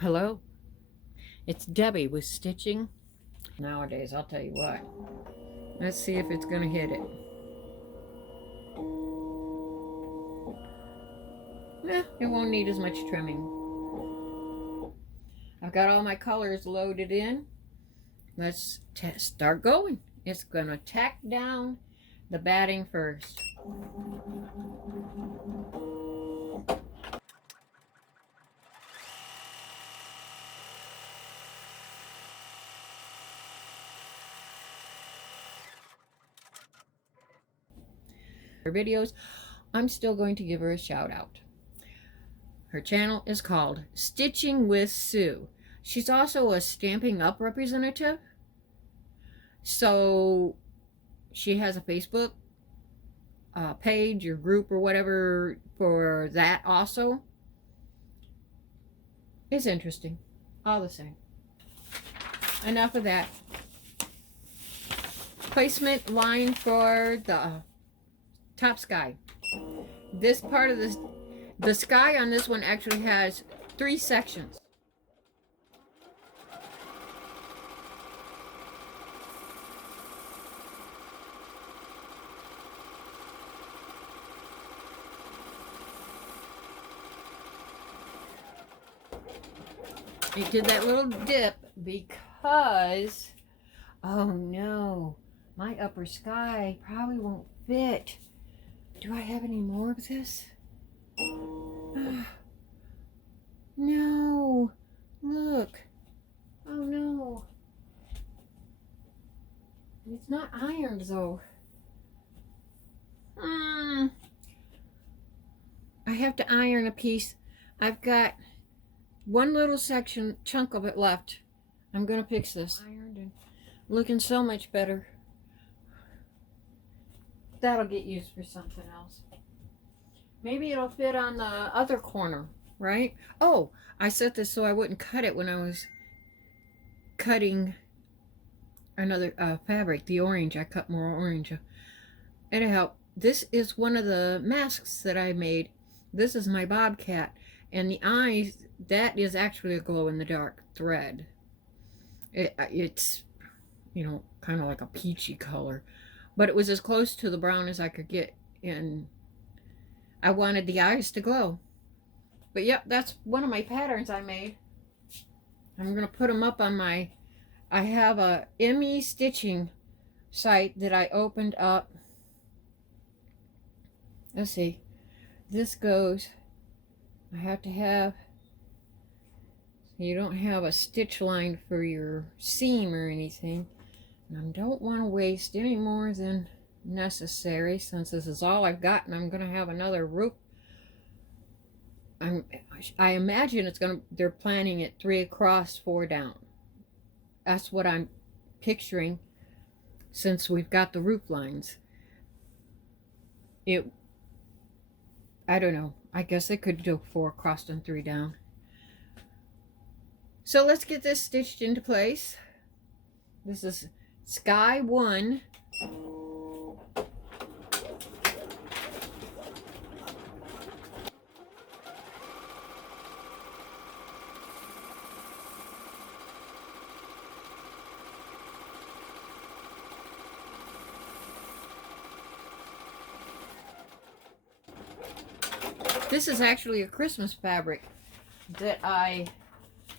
Hello, it's Debbie with stitching. Nowadays, I'll tell you what. Let's see if it's going to hit it. It won't need as much trimming. I've got all my colors loaded in. Let's start going. It's going to tack down the batting first. Her videos, I'm still going to give her a shout out. Her channel is called Stitching with Sue. She's also a Stampin' Up representative. So she has a Facebook page or group or whatever for that also. It's interesting. All the same. Enough of that. Placement line for the top sky. This part of the sky on this one actually has 3 sections. I did that little dip because, oh no, my upper sky probably won't fit. Do I have any more of this? No, look. Oh no. It's not ironed though. I have to iron a piece. I've got one little chunk of it left. I'm gonna fix this. Ironed and looking so much better. That'll get used for something else. Maybe it'll fit on the other corner, right? Oh, I set this so I wouldn't cut it when I was cutting another fabric, the orange. I cut more orange. Anyhow, this is one of the masks that I made. This is my bobcat. And the eyes, that is actually a glow-in-the-dark thread. It's, you know, kind of like a peachy color. But it was as close to the brown as I could get. And I wanted the eyes to glow. But yep, that's one of my patterns I made. I'm going to put them up on my... I have a ME stitching site that I opened up. Let's see. This goes... I have to have, you don't have a stitch line for your seam or anything. And I don't want to waste any more than necessary since this is all I've got and I'm going to have another rope. I imagine it's going to, they're planning it 3 across, 4 down. That's what I'm picturing since we've got the roof lines. I don't know. I guess I could do 4 across and 3 down. So let's get this stitched into place. This is Sky 1. This is actually a Christmas fabric that I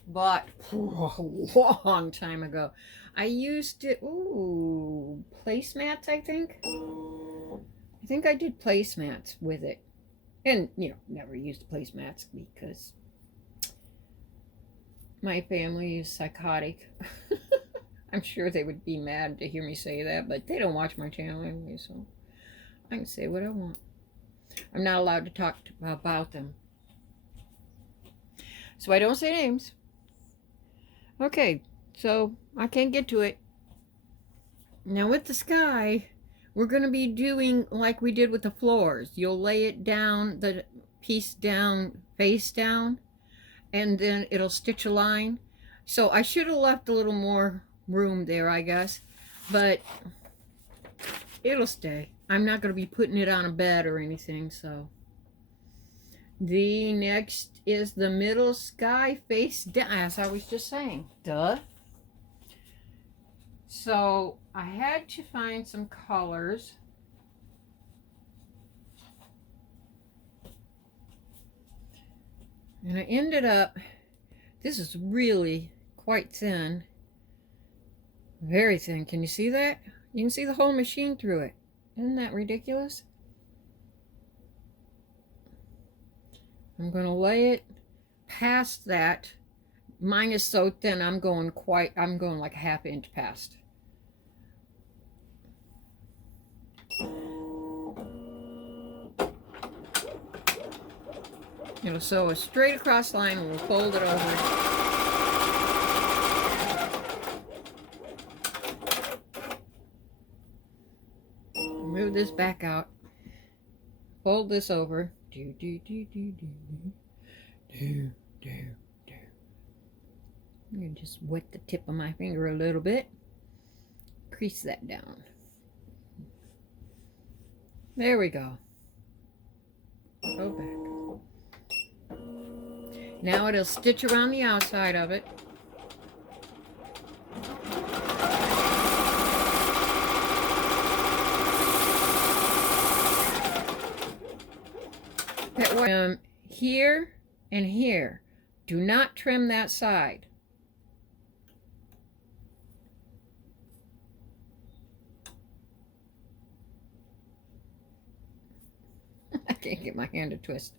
bought a long time ago. I used it, placemats, I think. I think I did placemats with it. And, you know, never used placemats because my family is psychotic. I'm sure they would be mad to hear me say that, but they don't watch my channel anyway, so I can say what I want. I'm not allowed to talk about them. So I don't say names. Okay, so I can't get to it. Now with the sky, we're going to be doing like we did with the floors. You'll lay it down, the piece down, face down, and then it'll stitch a line. So I should have left a little more room there, I guess, but it'll stay. I'm not going to be putting it on a bed or anything, so The next is the middle sky face down, as I was just saying. Duh. So I had to find some colors. And I ended up, this is really quite thin. Very thin. Can you see that? You can see the whole machine through it. Isn't that ridiculous? I'm going to lay it past that. Mine is so thin, I'm going like a half inch past. It'll sew a straight across line and we'll fold it over. Move this back out. Fold this over. Do, do, do, do, do, do, do, do. I'm going to just wet the tip of my finger a little bit. Crease that down. There we go. Go back. Now it'll stitch around the outside of it. That way, here and here. Do not trim that side. I can't get my hand to twist.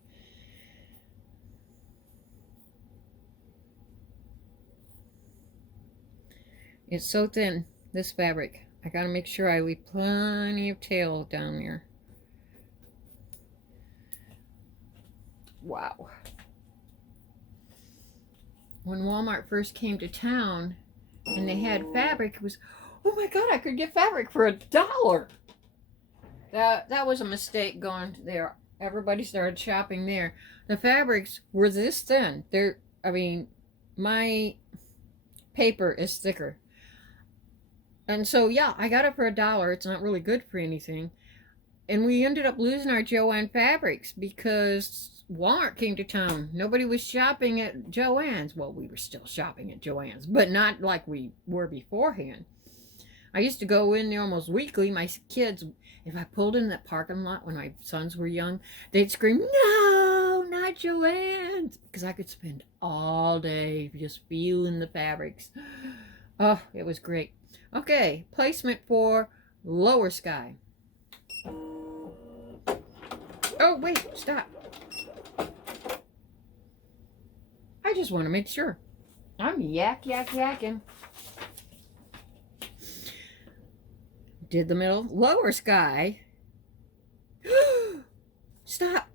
It's so thin, this fabric. I gotta make sure I leave plenty of tail down there. Wow. When Walmart first came to town and they had fabric, it was, oh my God, I could get fabric for $1. That was a mistake going there. Everybody started shopping there. The fabrics were this thin. I mean, my paper is thicker. And so, yeah, I got it for $1. It's not really good for anything. And we ended up losing our Joann fabrics because Walmart came to town. Nobody was shopping at Joann's. Well, we were still shopping at Joann's, but not like we were beforehand. I used to go in there almost weekly. My kids, if I pulled in that parking lot when my sons were young, they'd scream, no, not Joann's, because I could spend all day just feeling the fabrics. Oh, it was great. Okay, placement for lower sky. Oh, wait, stop. I just want to make sure. I'm yakking. Did the middle, lower sky. Stop.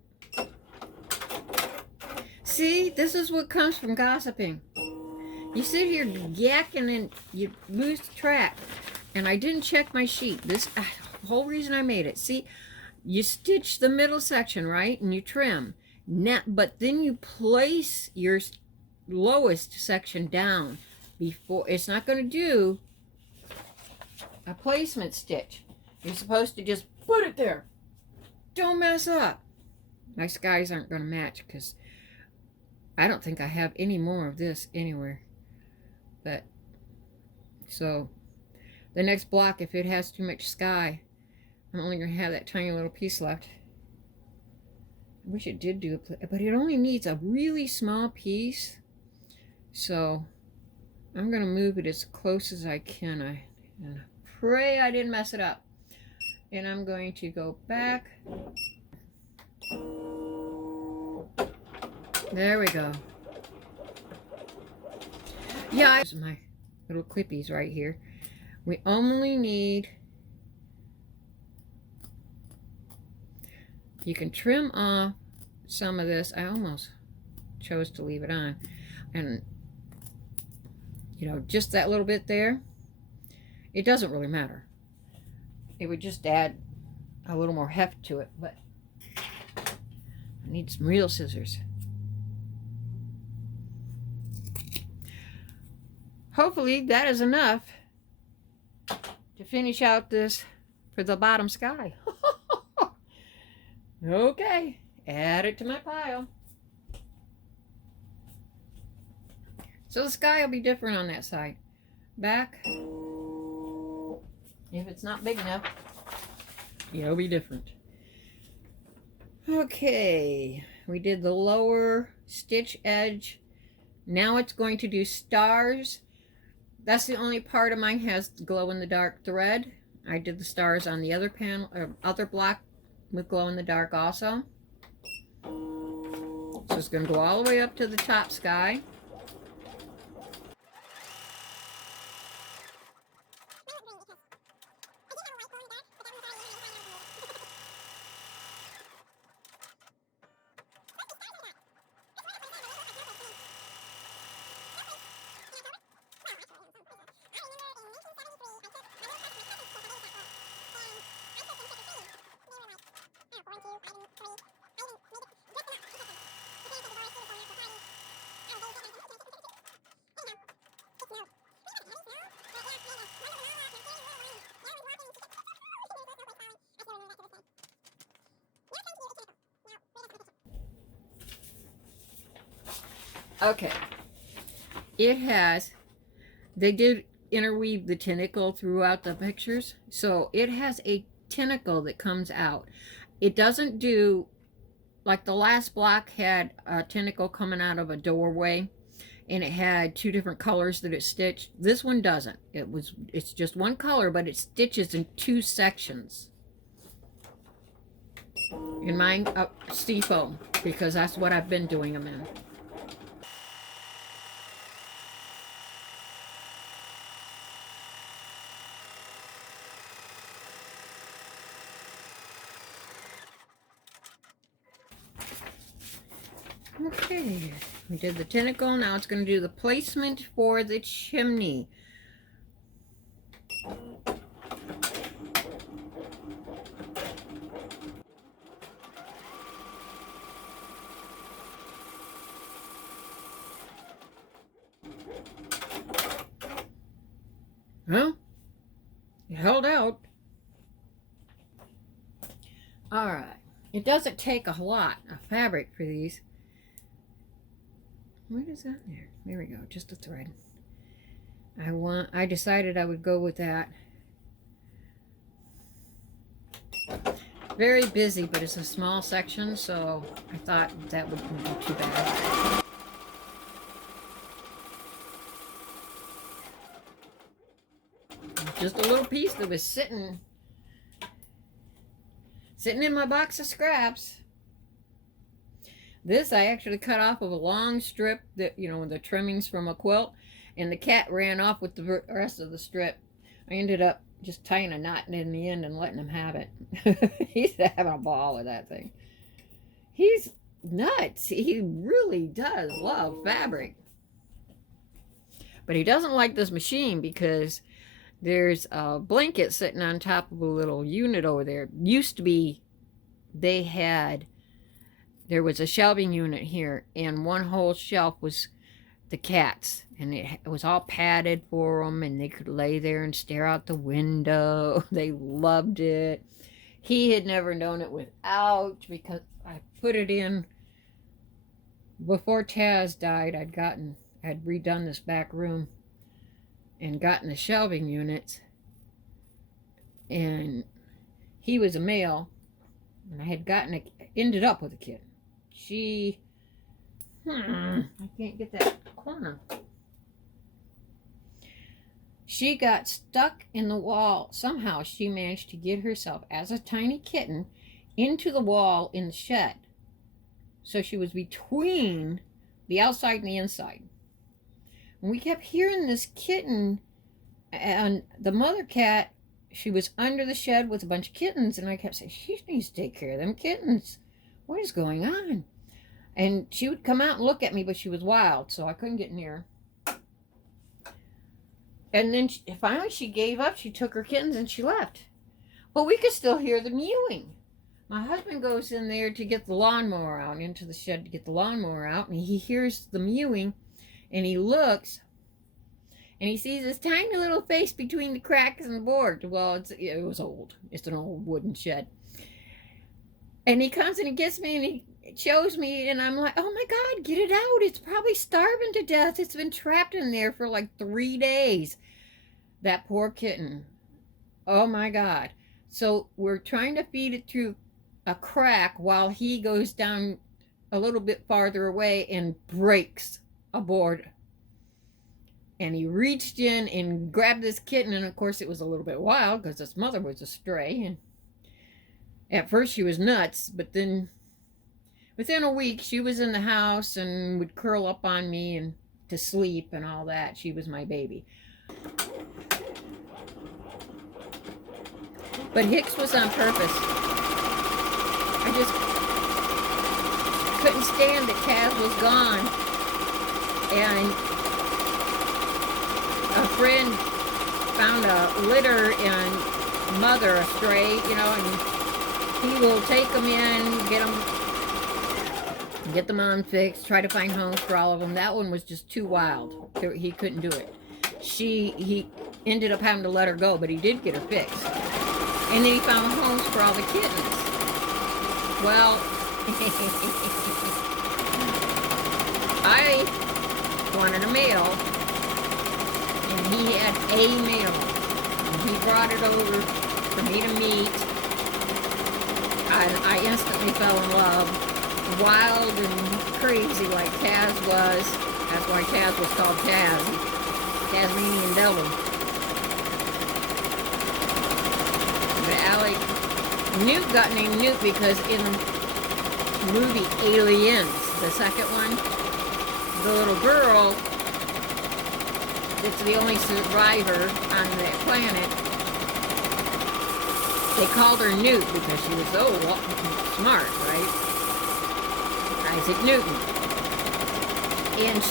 See, this is what comes from gossiping. You sit here yakking and you lose track. And I didn't check my sheet. This the whole reason I made it. See, you stitch the middle section, right? And you trim. Now, but then you place your lowest section down before. It's not going to do a placement stitch. You're supposed to just put it there. Don't mess up. My skies aren't going to match because I don't think I have any more of this anywhere. But so the next block, if it has too much sky, I'm only going to have that tiny little piece left. I wish it did do a, but it only needs a really small piece. So I'm going to move it as close as I can. And pray I didn't mess it up. And I'm going to go back. There we go. Yeah, this is my little clippies right here. We only need, you can trim off some of this. I almost chose to leave it on. And, you know, just that little bit there, it doesn't really matter. It would just add a little more heft to it, but I need some real scissors. Hopefully that is enough to finish out this for the bottom sky. Okay, add it to my pile. So the sky will be different on that side. Back, if it's not big enough, it'll be different. Okay, we did the lower stitch edge. Now it's going to do stars. That's the only part of mine has glow-in-the-dark thread. I did the stars on the other panel, or other block with glow-in-the-dark also. So it's going to go all the way up to the top sky. Okay, they did interweave the tentacle throughout the pictures, so it has a tentacle that comes out. It doesn't do, like the last block had a tentacle coming out of a doorway, and it had two different colors that it stitched. This one doesn't. It's just one color, but it stitches in two sections. In mine, sea foam, because that's what I've been doing them in. Okay, we did the tentacle. Now it's going to do the placement for the chimney. Well, it held out. All right. It doesn't take a lot of fabric for these. What is that there? There we go, just a thread. I decided I would go with that. Very busy, but it's a small section, so I thought that wouldn't be too bad. Just a little piece that was sitting in my box of scraps. This I actually cut off of a long strip that, the trimmings from a quilt, and the cat ran off with the rest of the strip. I ended up just tying a knot in the end and letting him have it. He's having a ball with that thing. He's nuts. He really does love fabric. But he doesn't like this machine because there's a blanket sitting on top of a little unit over there. Used to be, there was a shelving unit here, and one whole shelf was the cats, and it was all padded for them, and they could lay there and stare out the window. They loved it. He had never known it without, because I put it in before Taz died. I'd redone this back room and gotten the shelving units, and he was a male, and I had ended up with a kid. I can't get that corner. She got stuck in the wall. Somehow she managed to get herself, as a tiny kitten, into the wall in the shed. So she was between the outside and the inside. And we kept hearing this kitten, and the mother cat, she was under the shed with a bunch of kittens, and I kept saying, she needs to take care of them kittens. What is going on? And she would come out and look at me, but she was wild, so I couldn't get near her. And then finally she gave up. She took her kittens and she left. But we could still hear the mewing. My husband goes in there to get the lawnmower out, into the shed to get the lawnmower out, and he hears the mewing, and he looks, and he sees this tiny little face between the cracks in the board. Well, it was old. It's an old wooden shed. And he comes and he gets me, it shows me, and I'm like, oh my God, get it out. It's probably starving to death. It's been trapped in there for like 3 days. That poor kitten. Oh my God. So we're trying to feed it through a crack while he goes down a little bit farther away and breaks a board. And he reached in and grabbed this kitten, and of course it was a little bit wild because its mother was a stray. And at first she was nuts, but then within a week she was in the house and would curl up on me and to sleep and all that. She was my baby. But Hicks was on purpose. I just couldn't stand that Kaz was gone. And a friend found a litter and mother, a stray, you know, and he will take them in, get them on fixed, try to find homes for all of them. That one was just too wild. He couldn't do it. He ended up having to let her go, but he did get her fixed. And then he found homes for all the kittens. Well, I wanted a male, and he had a male. And he brought it over for me to meet. I instantly fell in love. Wild and crazy like Kaz was. That's why Kaz was called Kaz. Tasmanian Devil. Newt got named Newt because in the movie Aliens, the second one, the little girl that's the only survivor on that planet, they called her Newt because she was so smart, right? Isaac Newton. And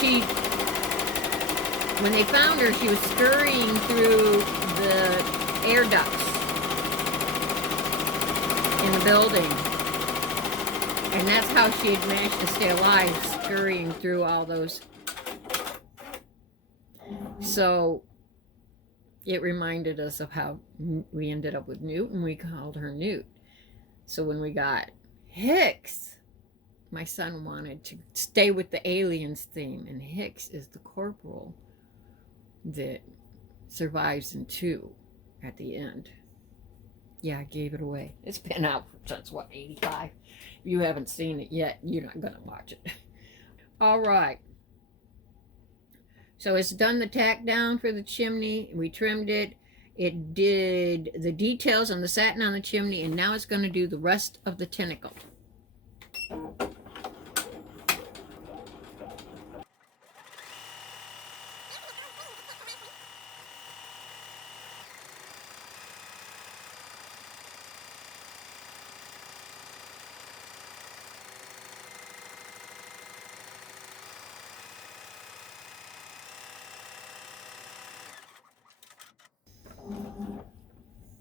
when they found her, she was scurrying through the air ducts in the building, and that's how she had managed to stay alive, scurrying through all those. So it reminded us of how we ended up with Newt, and we called her Newt. So when we got Hicks, my son wanted to stay with the Aliens theme, and Hicks is the corporal that survives in 2 at the end. Yeah, I gave it away. It's been out since, what, 85? If you haven't seen it yet, you're not going to watch it. All right. So it's done the tack down for the chimney. We trimmed it. It did the details on the satin on the chimney, and now it's going to do the rest of the tentacle.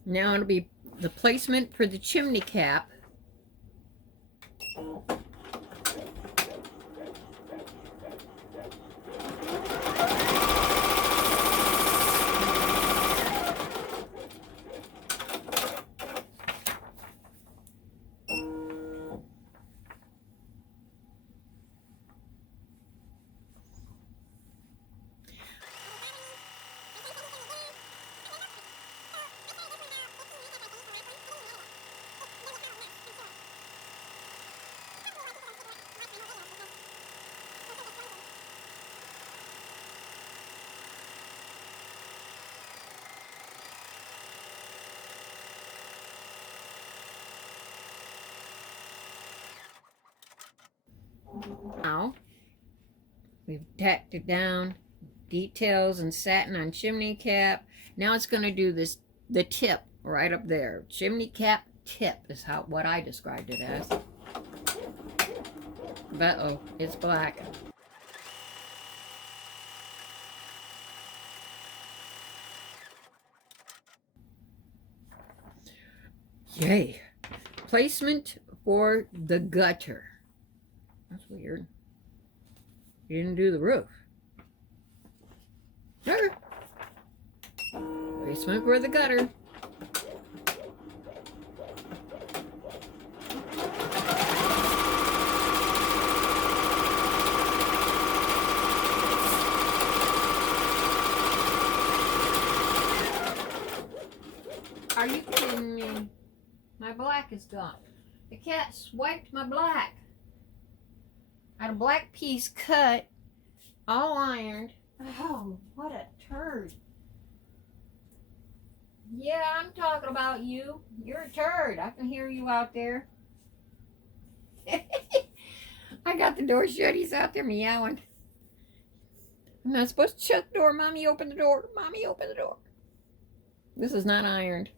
Now it'll be the placement for the chimney cap. Now, we've tacked it down, details and satin on chimney cap. Now it's going to do this, the tip right up there. Chimney cap tip is what I described it as. Uh-oh, it's black. Yay. Placement for the gutter. That's weird. You didn't do the roof. Sure. Placement for the gutter. Are you kidding me? My black is gone. The cat swiped my black. I had a black piece cut, all ironed. Oh, what a turd. Yeah, I'm talking about you. You're a turd. I can hear you out there. I got the door shut. He's out there meowing. I'm not supposed to shut the door. Mommy, open the door. Mommy, open the door. This is not ironed.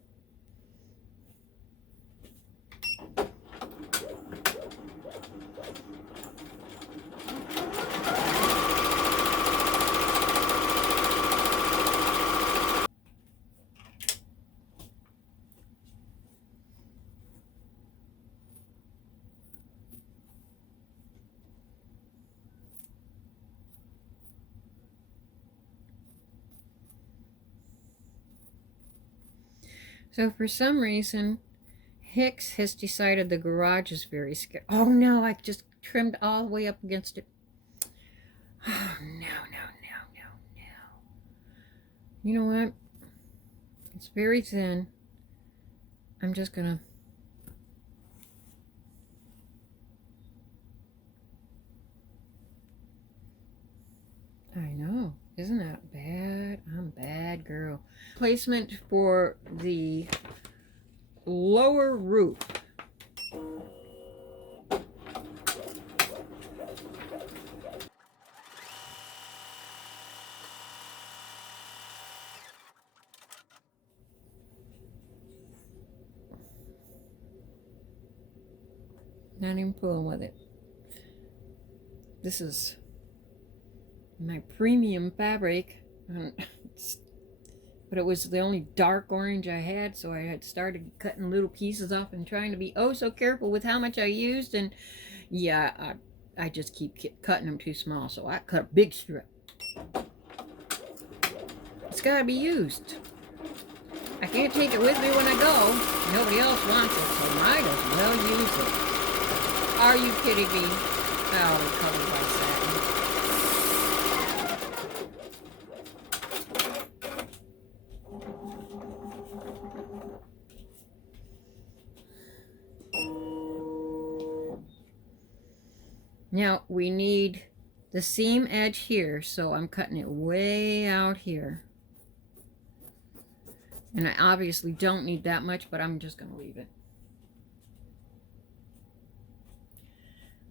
So for some reason, Hicks has decided the garage is very scary. Oh no, I just trimmed all the way up against it. Oh, no. You know what? It's very thin. I'm just gonna... I know. Isn't that bad? I'm a bad girl. Placement for the lower roof. Not even fooling with it. This is my premium fabric. But it was the only dark orange I had, so I had started cutting little pieces off and trying to be oh so careful with how much I used. And yeah, I just keep cutting them too small, so I cut a big strip. It's got to be used. I can't take it with me when I go. Nobody else wants it, so I might as well use it. Are you kidding me? Oh, it's covered by satin. Now we need the seam edge here, so I'm cutting it way out here. And I obviously don't need that much, but I'm just going to leave it.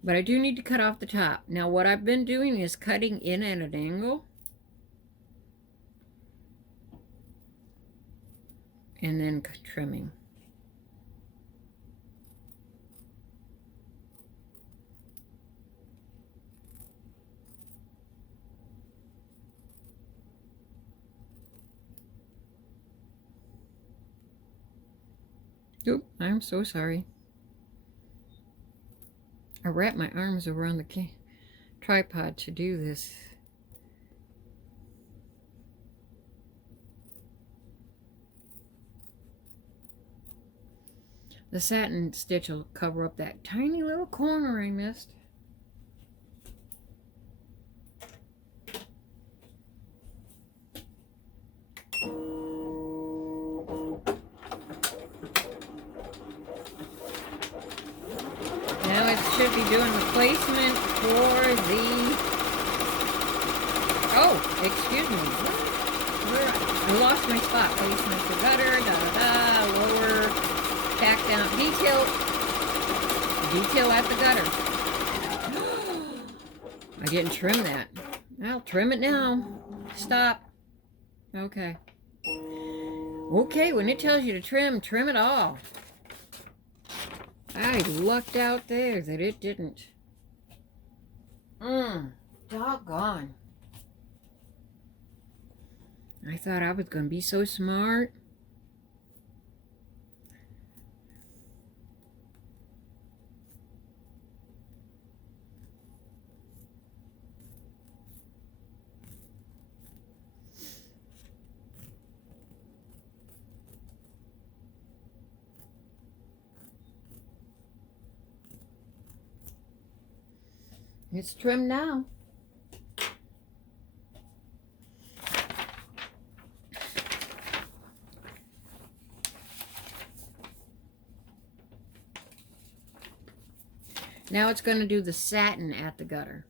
But I do need to cut off the top. Now what I've been doing is cutting in at an angle. And then trimming. Oop, I'm so sorry. I wrapped my arms around the tripod to do this. The satin stitch will cover up that tiny little corner I missed. Should be doing the placement for the... Oh, excuse me. I lost my spot. Placement for gutter, lower, tack down, detail at the gutter. I didn't trim that. I'll trim it now. Stop. Okay. Okay, when it tells you to trim, trim it all. I lucked out there that it didn't. Doggone. I thought I was going to be so smart. It's trimmed now. Now it's going to do the satin at the gutter.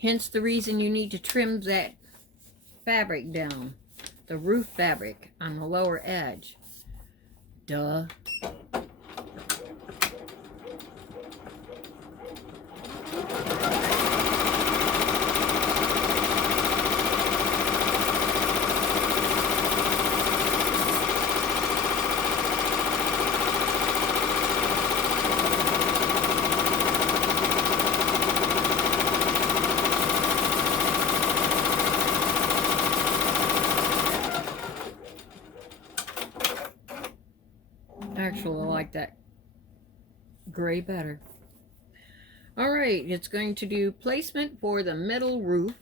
Hence the reason you need to trim that fabric down, the roof fabric on the lower edge. Duh. Actually, I like that gray better. All right, it's going to do placement for the middle roof.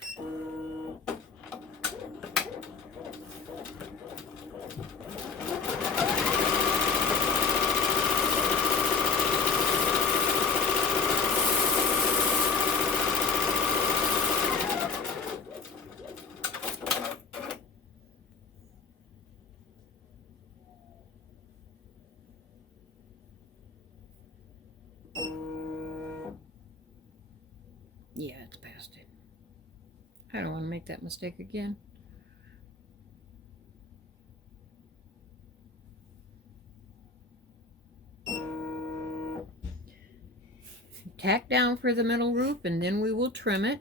Yeah, it's past it. I don't want to make that mistake again. Tack down for the middle roof, and then we will trim it.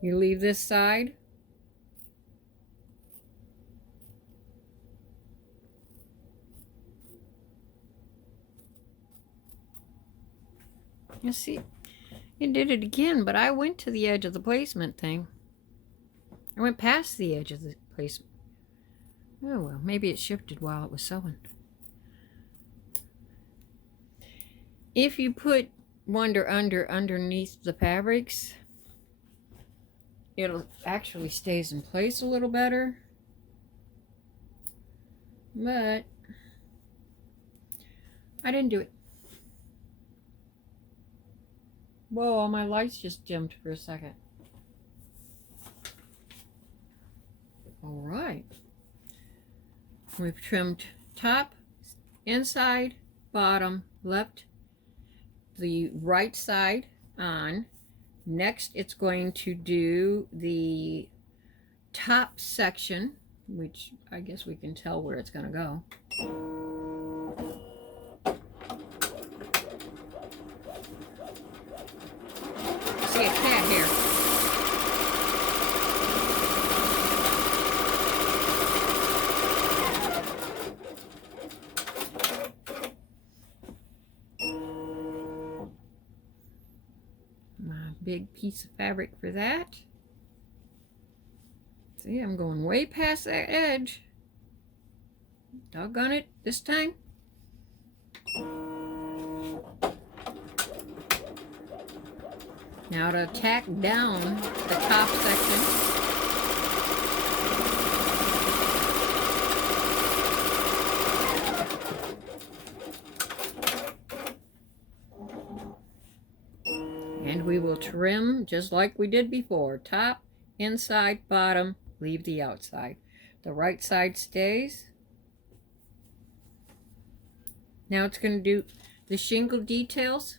You leave this side. You see, it did it again, but I went to the edge of the placement thing. I went past the edge of the placement. Oh well, maybe it shifted while it was sewing. If you put Wonder underneath the fabrics, it'll actually stays in place a little better. But I didn't do it. Whoa, my lights just dimmed for a second. All right. We've trimmed top, inside, bottom, left, the right side on. Next, it's going to do the top section, which I guess we can tell where it's going to go. See a cat here. My big piece of fabric for that. See, I'm going way past that edge. Doggone it, this time. Now to tack down the top section. And we will trim just like we did before. Top, inside, bottom, leave the outside. The right side stays. Now it's going to do the shingle details.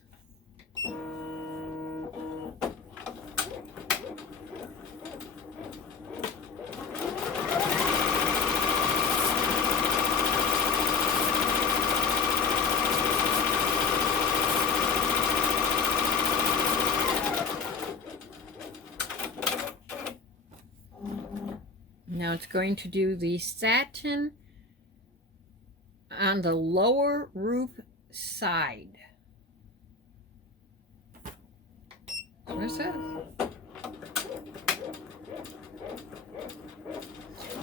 Now it's going to do the satin on the lower roof side. That's what it says.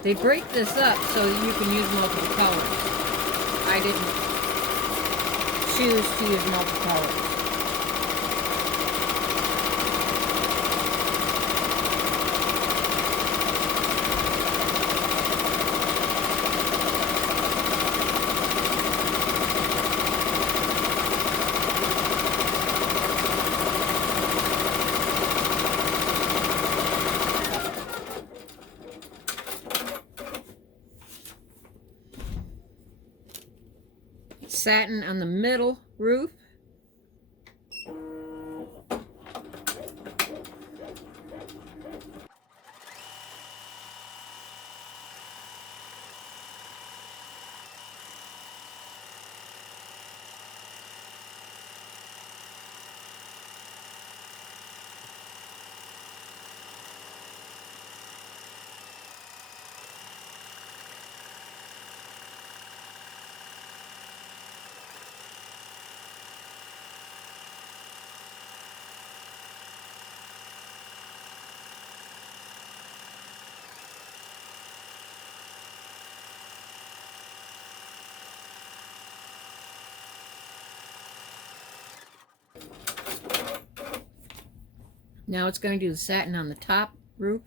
They break this up so you can use multiple colors. I didn't choose to use multiple colors. satin on the middle roof. Now it's going to do the satin on the top roof.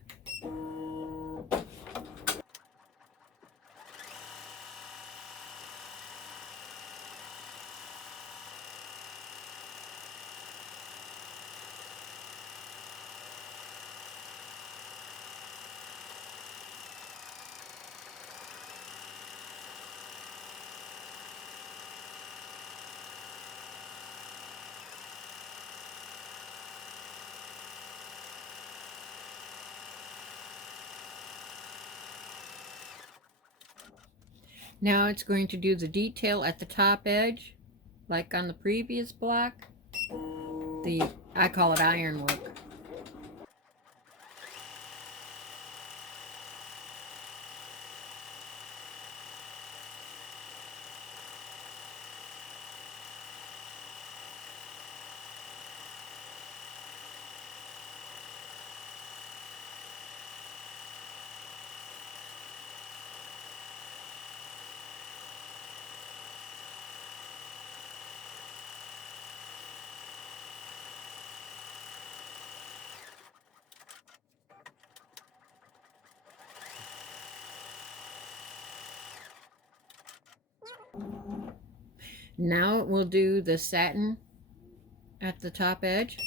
Now it's going to do the detail at the top edge, like on the previous block. I call it ironwork. Now we'll do the satin at the top edge.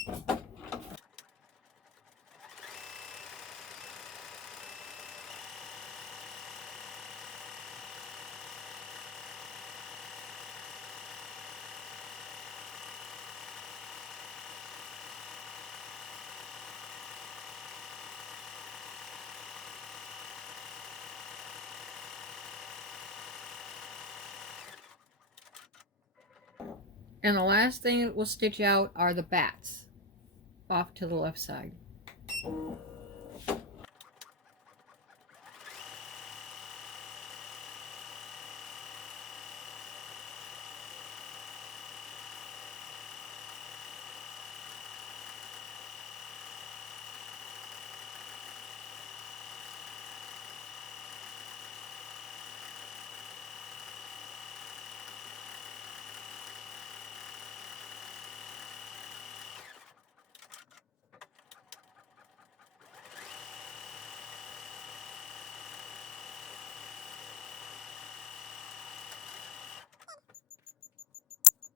And the last thing that we'll stitch out are the bats off to the left side.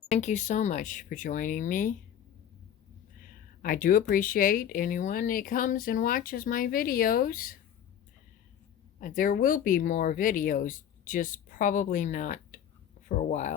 Thank you so much for joining me. I do appreciate anyone that comes and watches my videos. There will be more videos, just probably not for a while.